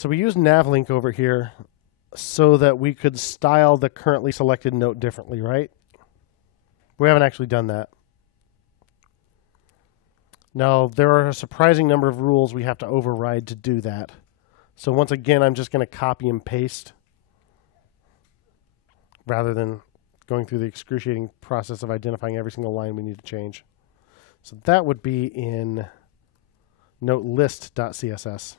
So we use navlink over here so that we could style the currently selected note differently, right? We haven't actually done that. Now, there are a surprising number of rules we have to override to do that. So once again, I'm just going to copy and paste rather than going through the excruciating process of identifying every single line we need to change. So that would be in note list.css.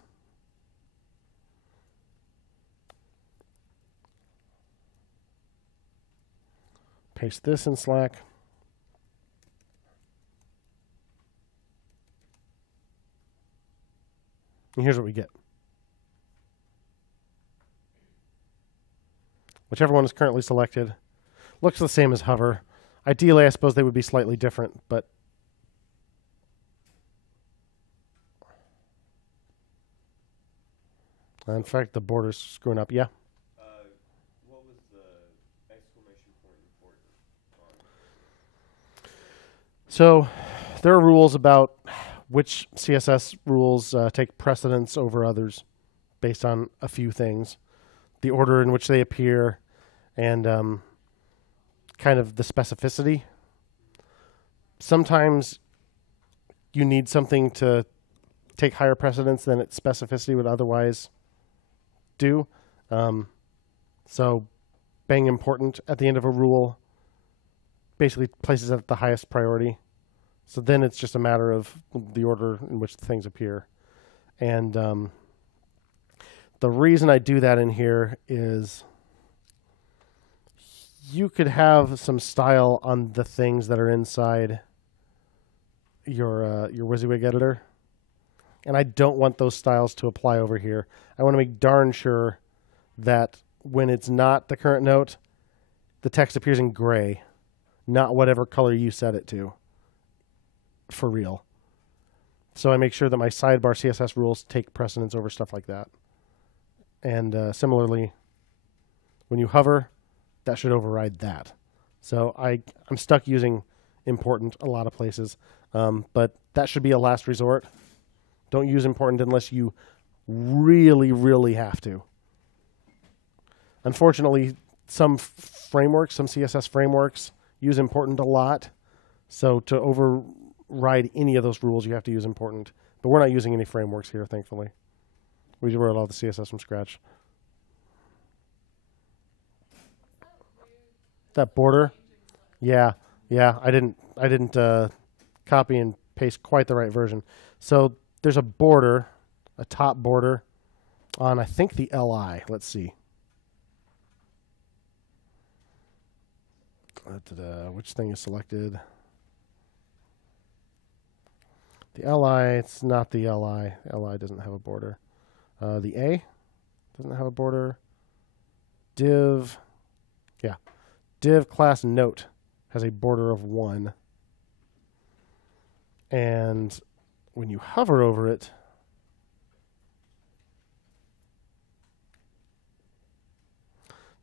Paste this in Slack. And here's what we get. Whichever one is currently selected looks the same as hover. Ideally, I suppose they would be slightly different, but in fact, the border's screwing up. Yeah. What was the exclamation point important on? So there are rules about which CSS rules take precedence over others based on a few things. The order in which they appear and kind of the specificity. Sometimes you need something to take higher precedence than its specificity would otherwise do. So being important at the end of a rule basically places it at the highest priority. So then it's just a matter of the order in which the things appear. And the reason I do that in here is you could have some style on the things that are inside your WYSIWYG editor. And I don't want those styles to apply over here. I want to make darn sure that when it's not the current note, the text appears in gray, not whatever color you set it to, for real. So I make sure that my sidebar CSS rules take precedence over stuff like that. And similarly, when you hover, that should override that. So I'm stuck using important a lot of places, but that should be a last resort. Don't use important unless you really, really have to. Unfortunately, some frameworks, some CSS frameworks use important a lot. So to override any of those rules, you have to use important. But we're not using any frameworks here, thankfully. We wrote all the CSS from scratch. That border, yeah. I didn't copy and paste quite the right version. So there's a border, a top border, on I think the LI. Let's see. Which thing is selected? The LI. It's not the LI. LI doesn't have a border. The A doesn't have a border. Div, yeah. Div class note has a border of 1. And when you hover over it,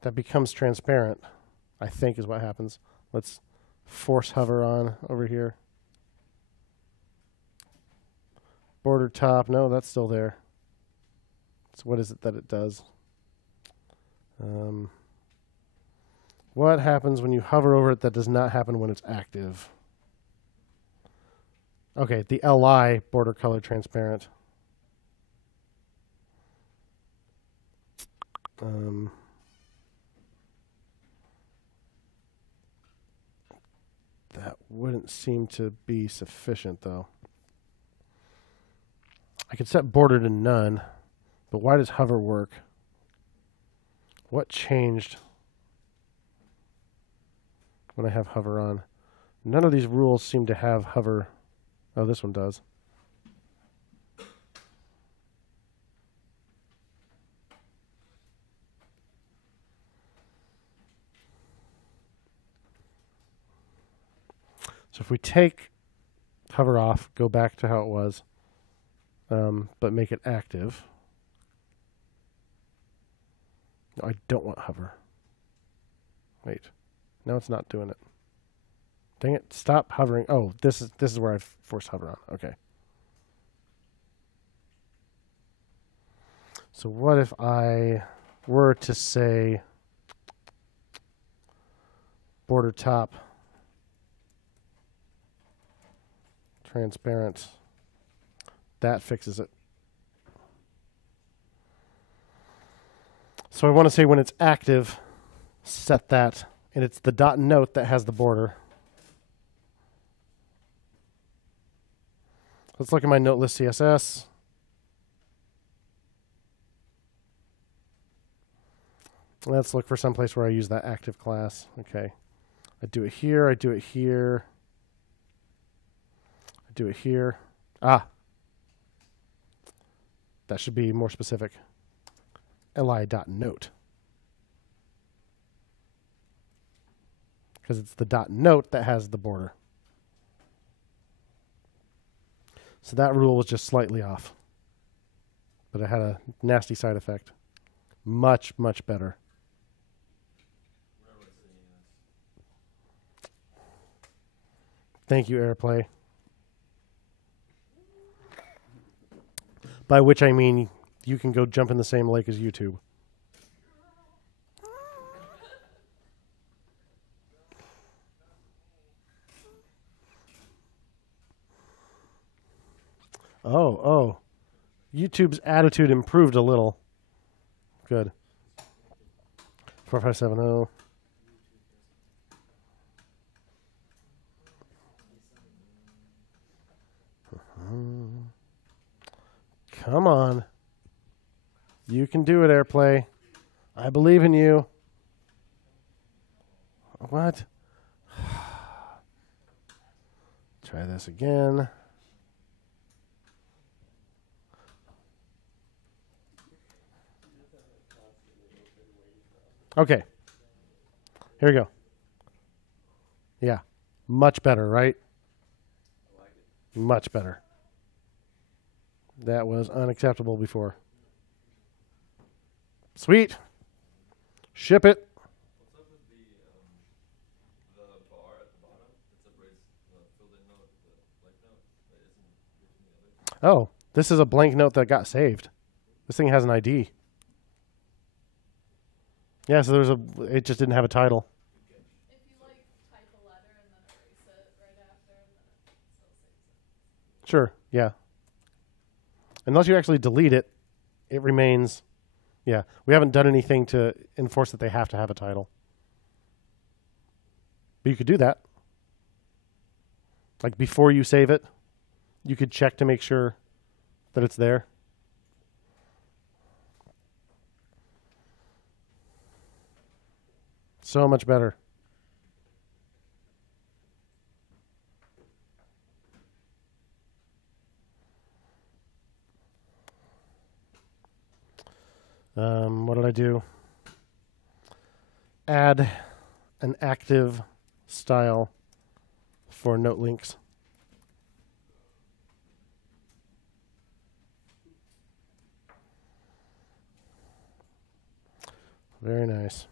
that becomes transparent, I think is what happens. Let's force hover on over here. Border top, no, that's still there. So what is it that it does? What happens when you hover over it that does not happen when it's active? Okay, the LI, border color transparent. That wouldn't seem to be sufficient, though. I could set border to none, but why does hover work? What changed when I have hover on? None of these rules seem to have hover. Oh, this one does. So if we take hover off, go back to how it was, but make it active. No, I don't want hover. Wait. No, it's not doing it. Dang it. Stop hovering. Oh, this is where I forced hover on. Okay. So what if I were to say border top transparent? That fixes it. So I want to say when it's active, set that, and it's the dot note that has the border. Let's look at my note list CSS. Let's look for some place where I use that active class. Okay. I do it here. I do it here. I do it here. Ah. That should be more specific. li.note. Because it's the dot note that has the border. So that rule was just slightly off. But it had a nasty side effect. Much, much better. Thank you, AirPlay. By which I mean you can go jump in the same lake as YouTube. Oh. YouTube's attitude improved a little. Good. 4570. Come on. You can do it, AirPlay. I believe in you. What? Try this again. Okay. Here we go. Yeah. Much better, right? Much better. That was unacceptable before. Sweet. Ship it. What's up with the bar at the bottom that separates the filled-in note with the blank note that isn't written the other? Oh, this is a blank note that got saved. This thing has an ID. Yeah, so it just didn't have a title. If you like type a letter and then erase it right after, then it still saves it. Sure, yeah. Unless you actually delete it, it remains. Yeah, we haven't done anything to enforce that they have to have a title. But you could do that. Like before you save it, you could check to make sure that it's there. So much better. What did I do? Add an active style for note links. Very nice.